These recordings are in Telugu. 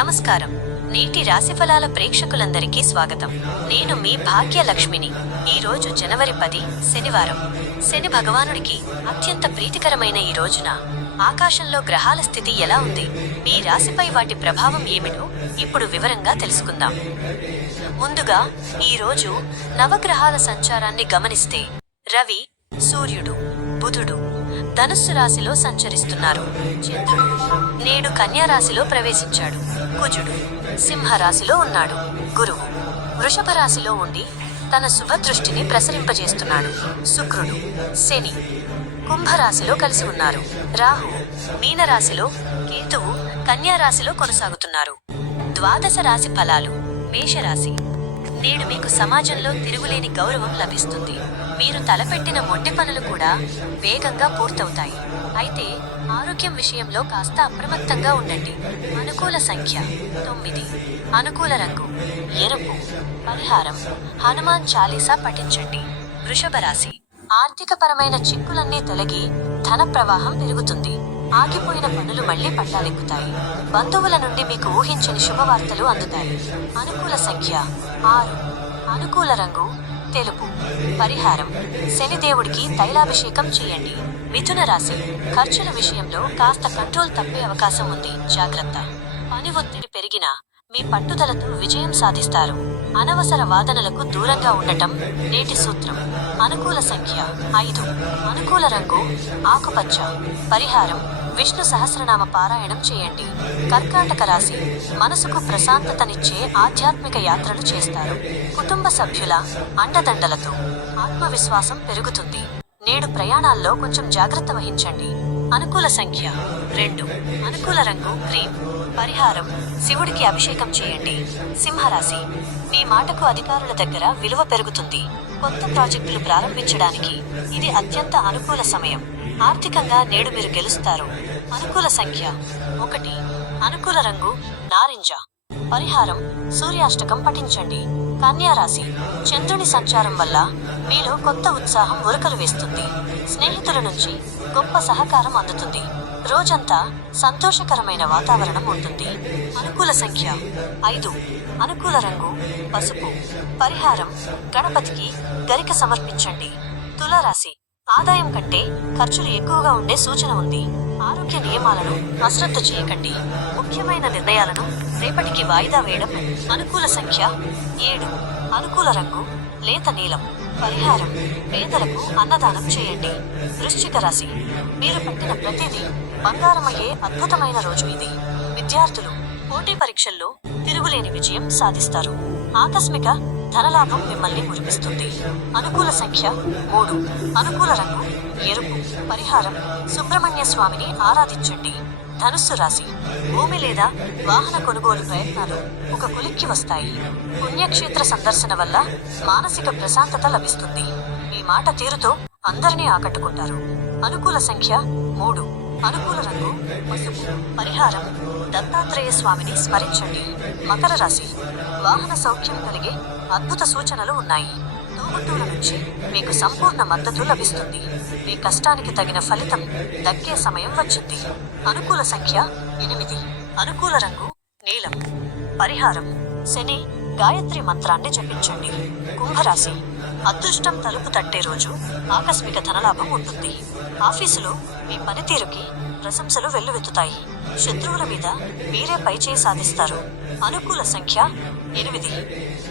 నమస్కారం. నేటి రాశిఫలాల ప్రేక్షకులందరికీ స్వాగతం. నేను మీ భాగ్యలక్ష్మిని. ఈ రోజు జనవరి 10 శనివారం. శని భగవానుడికి అత్యంత ప్రీతికరమైన ఈ రోజున ఆకాశంలో గ్రహాల స్థితి ఎలా ఉంది, మీ రాశిపై వాటి ప్రభావం ఏమిటో ఇప్పుడు వివరంగా తెలుసుకుందాం. ముందుగా ఈ రోజు నవగ్రహాల సంచారాన్ని గమనిస్తే రవి, సూర్యుడు, బుధుడు ధనుస్సు రాశిలో సంచరిస్తున్నారు. చంద్రుడు నేడు కన్యా రాశిలో ప్రవేశించాడు. కుజుడు సింహరాశిలో ఉన్నాడు. గురువు వృషభ రాశిలో ఉండి తన శుభదృష్టిని ప్రసరింపజేస్తున్నాడు. శుక్రుడు, శని కుంభరాశిలో కలిసి ఉన్నారు. రాహు మీనరాశిలో, కేతువు కన్యా రాశిలో కొనసాగుతున్నారు. ద్వాదశ రాశి ఫలాలు. మేషరాశి. నేడు మీకు సమాజంలో తిరుగులేని గౌరవం లభిస్తుంది. మీరు తలపెట్టిన మొండి పనులు కూడా వేగంగా పూర్తవుతాయి. అయితే ఆరోగ్యం విషయంలో కాస్త అప్రమత్తంగా ఉండండి. అనుకూల సంఖ్య 9. అనుకూల రంగు ఎరుపు. పరిహారం హనుమాన్ చాలీసా పఠించండి. వృషభ రాశి. ఆర్థికపరమైన చిక్కులన్నీ తొలగి ధన ప్రవాహం పెరుగుతుంది. ఆగిపోయిన పనులు మళ్లీ పట్టాలెక్కుతాయి. బంధువుల నుండి మీకు ఊహించని శుభవార్తలు అందుతాయి. అనుకూల సంఖ్య 6. అనుకూల రంగు తెలుపు. పరిహారం శనిదేవుడికి తైలాభిషేకం చేయండి. మిథున రాశి. ఖర్చుల విషయంలో కాస్త కంట్రోల్ తప్పే అవకాశం ఉంది, జాగ్రత్త. పని ఒత్తిడి పెరిగినా మీ పట్టుదలతో విజయం సాధిస్తారు. అనవసర వాదనలకు దూరంగా ఉండటం నేటి సూత్రం. అనుకూల సంఖ్య 5. అనుకూల రంగు ఆకుపచ్చ. పరిహారం విష్ణు సహస్రనామ పారాయణం చేయండి. కర్కాటక రాశి. మనసుకు ప్రశాంతతనిచ్చే ఆధ్యాత్మిక యాత్రలు చేస్తారు. కుటుంబ సభ్యుల అండదండలతో ఆత్మవిశ్వాసం పెరుగుతుంది. నేడు ప్రయాణాల్లో కొంచెం జాగ్రత్త వహించండి. అనుకూల సంఖ్య 2. అనుకూల రంగు క్రీమ్. పరిహారం శివుడికి అభిషేకం చేయండి. సింహరాశి. మీ మాటకు అధికారుల దగ్గర విలువ పెరుగుతుంది. కొత్త ప్రాజెక్టులు ప్రారంభించడానికి ఇది అత్యంత అనుకూల సమయం. ఆర్థికంగా నేడు మీరు గెలుస్తారు. అనుకూల సంఖ్య 1. అనుకూల రంగు నారింజ. పరిహారం సూర్యాష్టకం పఠించండి. కన్యా రాశి. చంద్రుని సంచారం వల్ల మీలో కొత్త ఉత్సాహం ఉరకలు వేస్తుంది. స్నేహితుల నుంచి గొప్ప సహకారం అందుతుంది. రోజంతా సంతోషకరమైన వాతావరణం ఉంటుంది. అనుకూల సంఖ్య 5. అనుకూల రంగు పసుపు. పరిహారం గణపతికి గరిక సమర్పించండి. తులారాశి. ఆదాయం కంటే ఖర్చులు ఎక్కువగా ఉండే సూచన ఉంది. ఆరోగ్య నియమాలను అశ్రద్ధ చేయకండి. ముఖ్యమైన నిర్ణయాలను రేపటికి వాయిదా వేయడం. అనుకూల సంఖ్య 7. అనుకూల రంగు లేత నీలం. పరిహారం పేదలకు అన్నదానం చేయండి. వృశ్చిక రాశి. మీరు పట్టిన ప్రతిదీ బంగారమయ్యే అద్భుతమైన రోజు ఇది. విద్యార్థులు పోటీ పరీక్షల్లో తిరుగులేని విజయం సాధిస్తారు. ఆకస్మిక ధనలాభం మిమ్మల్ని మురిపిస్తుంది. అనుకూల సంఖ్య 3. అనుకూల రంగు ఎరుపు. పరిహారం సుబ్రహ్మణ్య స్వామిని ఆరాధించండి. ధనుస్సు రాశి. భూమి లేదా వాహన కొనుగోలు ప్రయత్నాలు ఒక కొలిక్కి వస్తాయి. పుణ్యక్షేత్ర సందర్శన వల్ల మానసిక ప్రశాంతత లభిస్తుంది. మీ మాట తీరుతో అందరినీ ఆకట్టుకుంటారు. అనుకూల సంఖ్య 3. అనుకూల రంగు పసుపు. పరిహారం దత్తాత్రేయ స్వామిని స్మరించండి. మకర రాశి. వాహన సౌఖ్యం కలిగే అద్భుత సూచనలు ఉన్నాయి. తోబుట్టువుల నుంచి మీకు సంపూర్ణ మద్దతు లభిస్తుంది. మీ కష్టానికి తగిన ఫలితం దక్కే సమయం వచ్చింది. అనుకూల సంఖ్య 8. అనుకూల రంగు నీలం. పరిహారం శని గాయత్రి మంత్రాన్ని జపించండి. కుంభరాశి. అదృష్టం తలుపు తట్టే రోజు. ఆకస్మిక ధనలాభం ఉంటుంది. ఆఫీసులో మీ పనితీరుకి ప్రశంసలు వెల్లువెత్తుతాయి. శత్రువుల మీద మీరే పైచేయి సాధిస్తారు. అనుకూల సంఖ్య 8.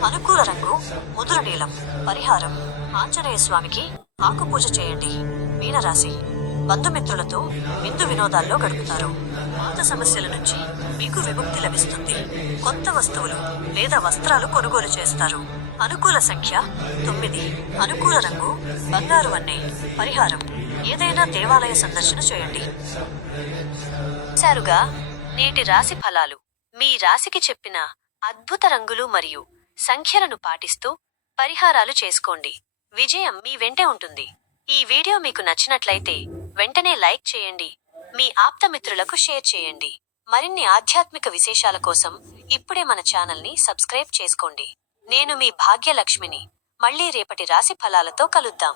అనుకూల రంగు ముదురు నీలం. పరిహారం ఆంజనేయ స్వామికి ఆకుపూజ చేయండి. మీనరాశి. బంధుమిత్రులతో విందు వినోదాల్లో గడుపుతారు. పాత సమస్యల నుంచి మీకు విముక్తి లభిస్తుంది. కొత్త వస్తువులు లేదా వస్త్రాలు కొనుగోలు చేస్తారు. అనుకూల సంఖ్య 9. అనుకూల రంగు బంగారు వన్నె. పరిహారం ఏదైనా దేవాలయ సందర్శన చేయండి. సారుగా నేటి రాశి ఫలాలు. మీ రాశికి చెప్పిన అద్భుత రంగులు మరియు సంఖ్యలను పాటిస్తూ పరిహారాలు చేసుకోండి. విజయం మీ వెంటే ఉంటుంది. ఈ వీడియో మీకు నచ్చినట్లయితే వెంటనే లైక్ చేయండి. మీ ఆప్తమిత్రులకు షేర్ చేయండి. మరిన్ని ఆధ్యాత్మిక విశేషాల కోసం ఇప్పుడే మన ఛానల్ని సబ్స్క్రైబ్ చేసుకోండి. నేను మీ భాగ్యలక్ష్మిని. మళ్ళీ రేపటి రాశి ఫలాలతో కలుద్దాం.